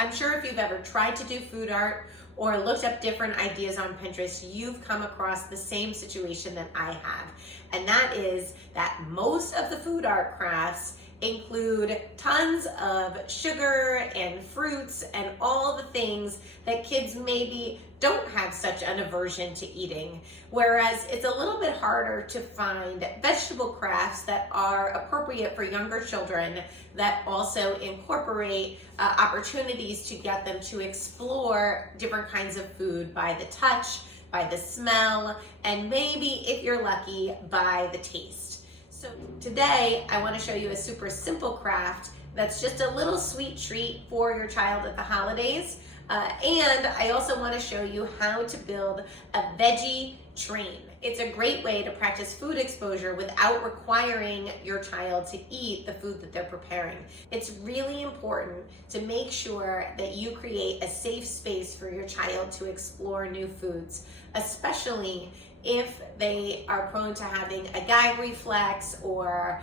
I'm sure if you've ever tried to do food art or looked up different ideas on Pinterest, you've come across the same situation that I have. And that is that most of the food art crafts include tons of sugar and fruits and all the things that kids maybe don't have such an aversion to eating. Whereas it's a little bit harder to find vegetable crafts that are appropriate for younger children that also incorporate opportunities to get them to explore different kinds of food by the touch, by the smell, and maybe, if you're lucky, by the taste. So today I want to show you a super simple craft that's just a little sweet treat for your child at the holidays. And I also want to show you how to build a veggie train. It's a great way to practice food exposure without requiring your child to eat the food that they're preparing. It's really important to make sure that you create a safe space for your child to explore new foods, especially if they are prone to having a gag reflex or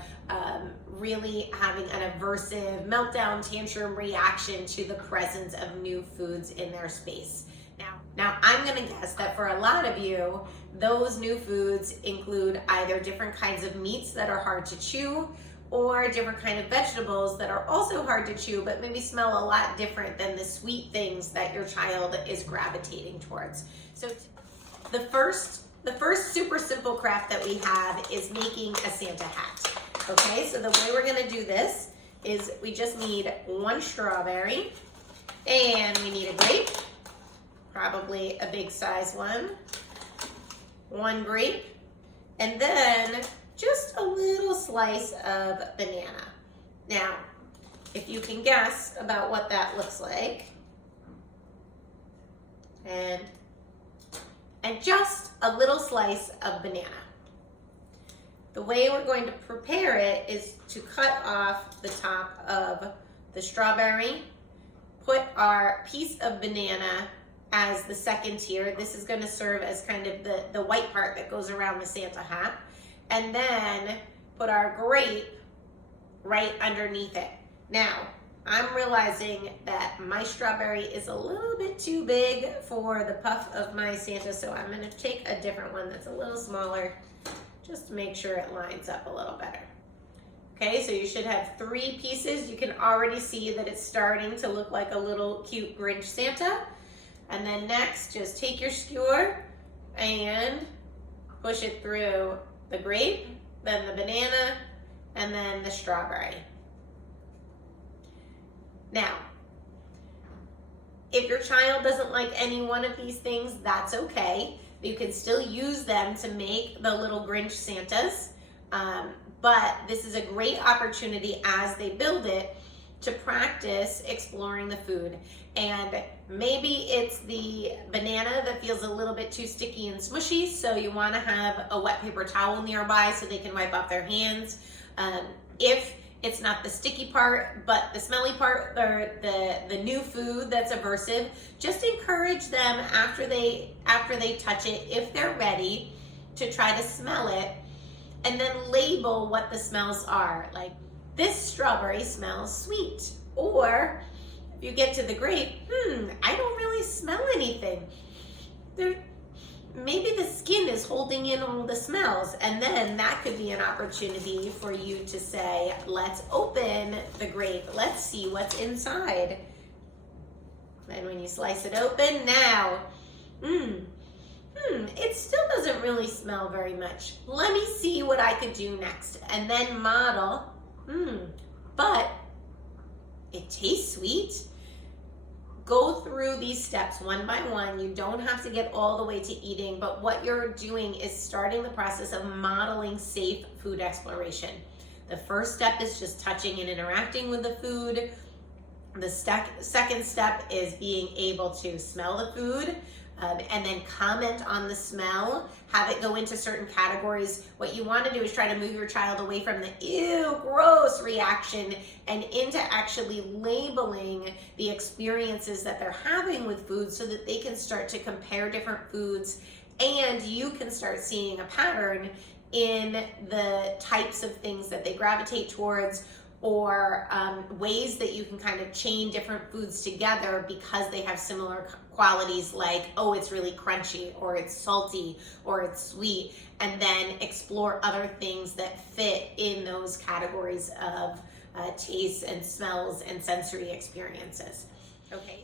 really having an aversive meltdown tantrum reaction to the presence of new foods in their space. Now I'm gonna guess that for a lot of you, those new foods include either different kinds of meats that are hard to chew or different kind of vegetables that are also hard to chew but maybe smell a lot different than the sweet things that your child is gravitating towards. So the first super simple craft that we have is making a Santa hat. Okay, so the way we're gonna do this is we just need one strawberry and we need a grape, probably a big size one grape, and then just a little slice of banana. Now, if you can guess about what that looks like, and just a little slice of banana. The way we're going to prepare it is to cut off the top of the strawberry, put our piece of banana as the second tier. This is going to serve as kind of the white part that goes around the Santa hat, and then put our grape right underneath it. Now, I'm realizing that my strawberry is a little bit too big for the puff of my Santa, so I'm going to take a different one that's a little smaller just to make sure it lines up a little better. Okay, so you should have 3 pieces. You can already see that it's starting to look like a little cute Grinch Santa. And then next, just take your skewer and push it through the grape, then the banana, and then the strawberry. Now, if your child doesn't like any one of these things, that's okay. You can still use them to make the little Grinch Santas, but this is a great opportunity as they build it to practice exploring the food. And maybe it's the banana that feels a little bit too sticky and smushy, so you want to have a wet paper towel nearby so they can wipe off their hands. If it's not the sticky part, but the smelly part, or the new food that's aversive, just encourage them after they touch it, if they're ready, to try to smell it, and then label what the smells are. Like, this strawberry smells sweet. Or if you get to the grape, I don't really smell anything. Maybe the skin is holding in all the smells, and then that could be an opportunity for you to say, let's open the grape, let's see what's inside. And when you slice it open, now, it still doesn't really smell very much. Let me see what I could do next. And then model, but it tastes sweet. Go through these steps one by one. You don't have to get all the way to eating, but what you're doing is starting the process of modeling safe food exploration. The first step is just touching and interacting with the food. The second step is being able to smell the food, and then comment on the smell, have it go into certain categories. What you want to do is try to move your child away from the ew, gross reaction and into actually labeling the experiences that they're having with food so that they can start to compare different foods, and you can start seeing a pattern in the types of things that they gravitate towards, or ways that you can kind of chain different foods together because they have similar qualities, like, oh, it's really crunchy, or it's salty, or it's sweet, and then explore other things that fit in those categories of tastes and smells and sensory experiences. Okay,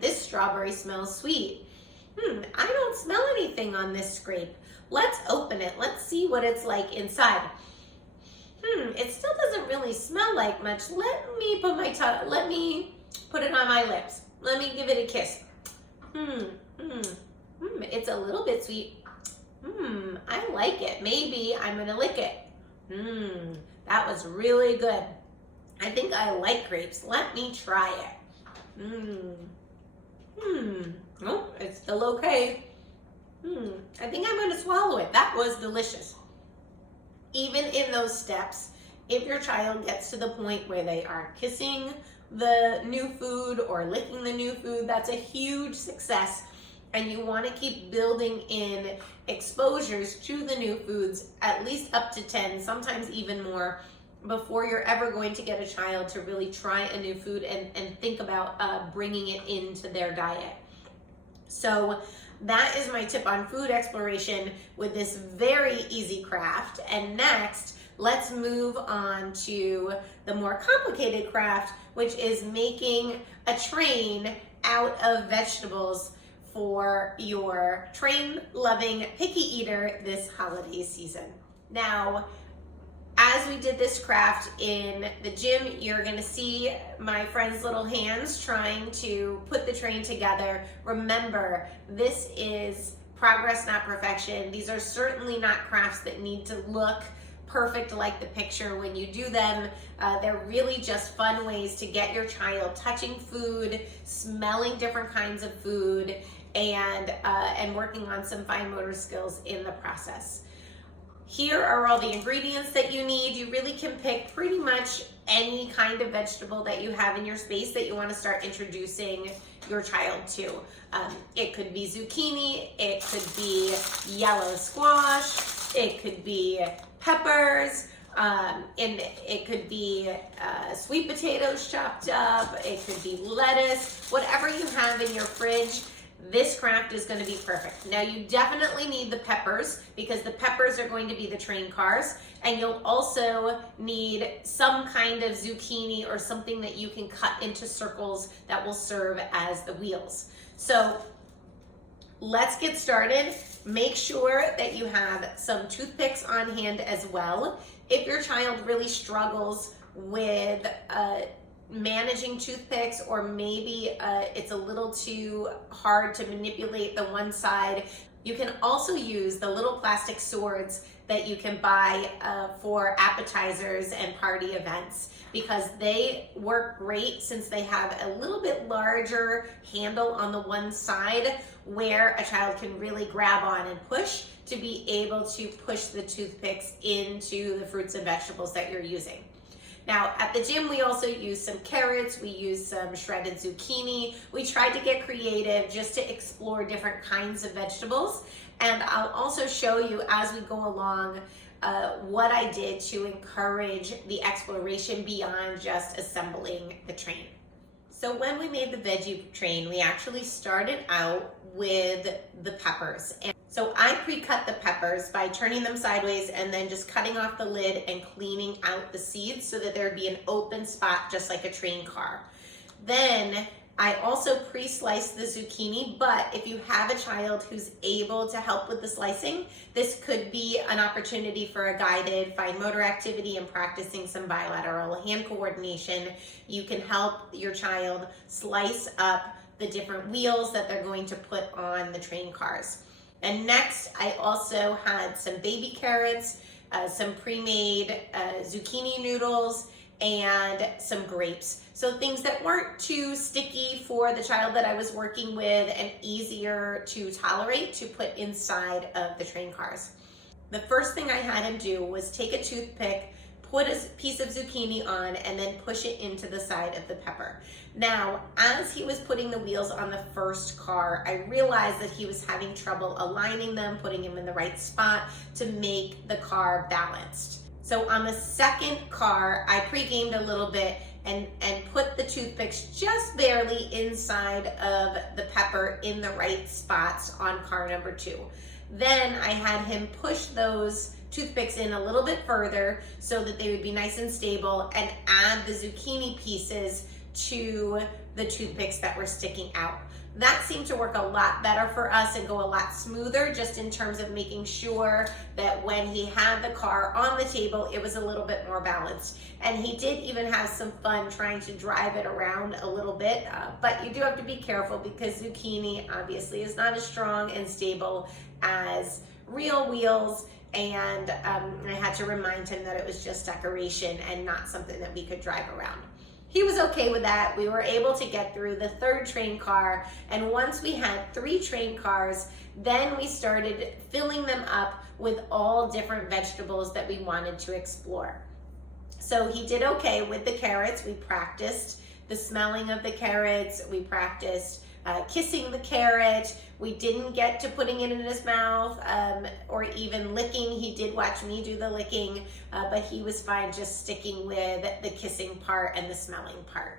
this strawberry smells sweet. I don't smell anything on this scrape. Let's open it. Let's see what it's like inside. It still doesn't really smell like much. Let me put it on my lips. Let me give it a kiss. It's a little bit sweet. I like it. Maybe I'm gonna lick it. That was really good. I think I like grapes. Let me try it. Oh, it's still okay. I think I'm gonna swallow it. That was delicious. Even in those steps, if your child gets to the point where they are kissing the new food or licking the new food, that's a huge success. And you want to keep building in exposures to the new foods, at least up to 10, sometimes even more, before you're ever going to get a child to really try a new food and think about bringing it into their diet. So that is my tip on food exploration with this very easy craft. And next, let's move on to the more complicated craft, which is making a train out of vegetables for your train-loving picky eater this holiday season. Now, as we did this craft in the gym, you're gonna see my friend's little hands trying to put the train together. Remember, this is progress, not perfection. These are certainly not crafts that need to look perfect like the picture when you do them. They're really just fun ways to get your child touching food, smelling different kinds of food, and working on some fine motor skills in the process. Here are all the ingredients that you need. You really can pick pretty much any kind of vegetable that you have in your space that you want to start introducing your child to. It could be zucchini, it could be yellow squash, it could be peppers, and it could be sweet potatoes chopped up, it could be lettuce, whatever you have in your fridge. This craft is going to be perfect. Now, you definitely need the peppers because the peppers are going to be the train cars, and you'll also need some kind of zucchini or something that you can cut into circles that will serve as the wheels. So let's get started. Make sure that you have some toothpicks on hand as well. If your child really struggles with managing toothpicks, or maybe it's a little too hard to manipulate the one side, you can also use the little plastic swords that you can buy for appetizers and party events, because they work great since they have a little bit larger handle on the one side where a child can really grab on and push to be able to push the toothpicks into the fruits and vegetables that you're using. Now, at the gym, we also use some carrots, we use some shredded zucchini. We tried to get creative just to explore different kinds of vegetables. And I'll also show you as we go along what I did to encourage the exploration beyond just assembling the train. So when we made the veggie train, we actually started out with the peppers. And so I pre-cut the peppers by turning them sideways and then just cutting off the lid and cleaning out the seeds so that there'd be an open spot just like a train car. Then I also pre-sliced the zucchini, but if you have a child who's able to help with the slicing, this could be an opportunity for a guided fine motor activity and practicing some bilateral hand coordination. You can help your child slice up the different wheels that they're going to put on the train cars. And next, I also had some baby carrots, some pre-made zucchini noodles, and some grapes. So things that weren't too sticky for the child that I was working with and easier to tolerate to put inside of the train cars. The first thing I had him do was take a toothpick, put a piece of zucchini on, and then push it into the side of the pepper. Now, as he was putting the wheels on the first car, I realized that he was having trouble aligning them, putting them in the right spot to make the car balanced. So on the second car, I pre-gamed a little bit and put the toothpicks just barely inside of the pepper in the right spots on car number 2. Then I had him push those toothpicks in a little bit further so that they would be nice and stable, and add the zucchini pieces to the toothpicks that were sticking out. That seemed to work a lot better for us and go a lot smoother, just in terms of making sure that when he had the car on the table, it was a little bit more balanced. And he did even have some fun trying to drive it around a little bit, but you do have to be careful because zucchini obviously is not as strong and stable as real wheels. And I had to remind him that it was just decoration and not something that we could drive around. He was okay with that. We were able to get through the third train car, and once we had 3 train cars, then we started filling them up with all different vegetables that we wanted to explore. So he did okay with the carrots. We practiced the smelling of the carrots. We practiced kissing the carrot. We didn't get to putting it in his mouth or even licking. He did watch me do the licking, but he was fine just sticking with the kissing part and the smelling part.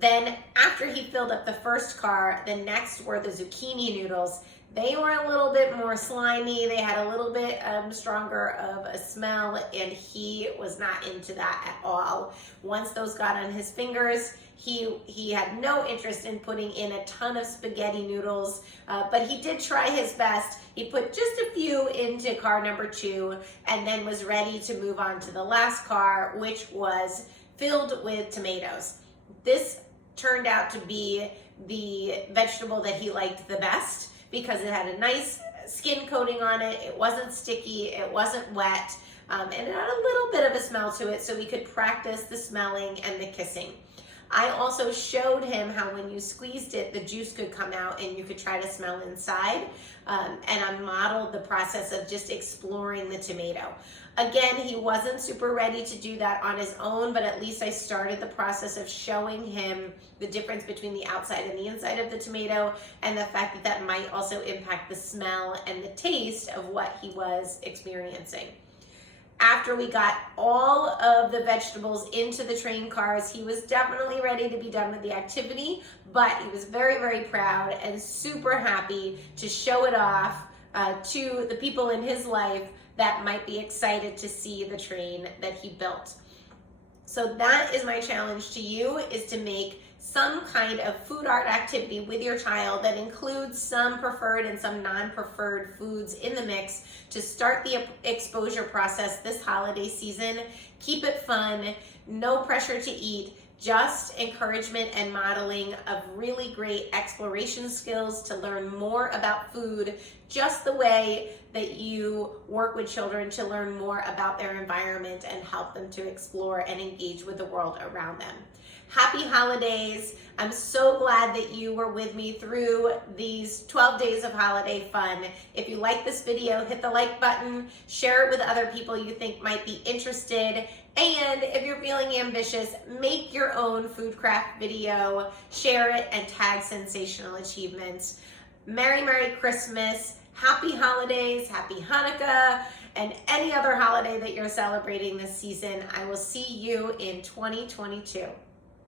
Then after he filled up the first car, the next were the zucchini noodles. They were a little bit more slimy. They had a little bit stronger of a smell, and he was not into that at all. Once those got on his fingers, he had no interest in putting in a ton of spaghetti noodles, but he did try his best. He put just a few into car number 2 and then was ready to move on to the last car, which was filled with tomatoes. This turned out to be the vegetable that he liked the best because it had a nice skin coating on it. It wasn't sticky, it wasn't wet, and it had a little bit of a smell to it, so we could practice the smelling and the kissing. I also showed him how when you squeezed it, the juice could come out and you could try to smell inside. And I modeled the process of just exploring the tomato. Again, he wasn't super ready to do that on his own, but at least I started the process of showing him the difference between the outside and the inside of the tomato, and the fact that that might also impact the smell and the taste of what he was experiencing. After we got all of the vegetables into the train cars, he was definitely ready to be done with the activity, but he was very, very proud and super happy to show it off to the people in his life that might be excited to see the train that he built. So that is my challenge to you, is to make some kind of food art activity with your child that includes some preferred and some non-preferred foods in the mix to start the exposure process this holiday season. Keep it fun, no pressure to eat, just encouragement and modeling of really great exploration skills to learn more about food, just the way that you work with children to learn more about their environment and help them to explore and engage with the world around them. Happy holidays. I'm so glad that you were with me through these 12 days of holiday fun. If you like this video, hit the like button, share it with other people you think might be interested, and if you're feeling ambitious, make your own food craft video, share it, and tag Sensational Achievements. Merry Christmas, happy holidays, happy Hanukkah, and any other holiday that you're celebrating this season. I will see you in 2022.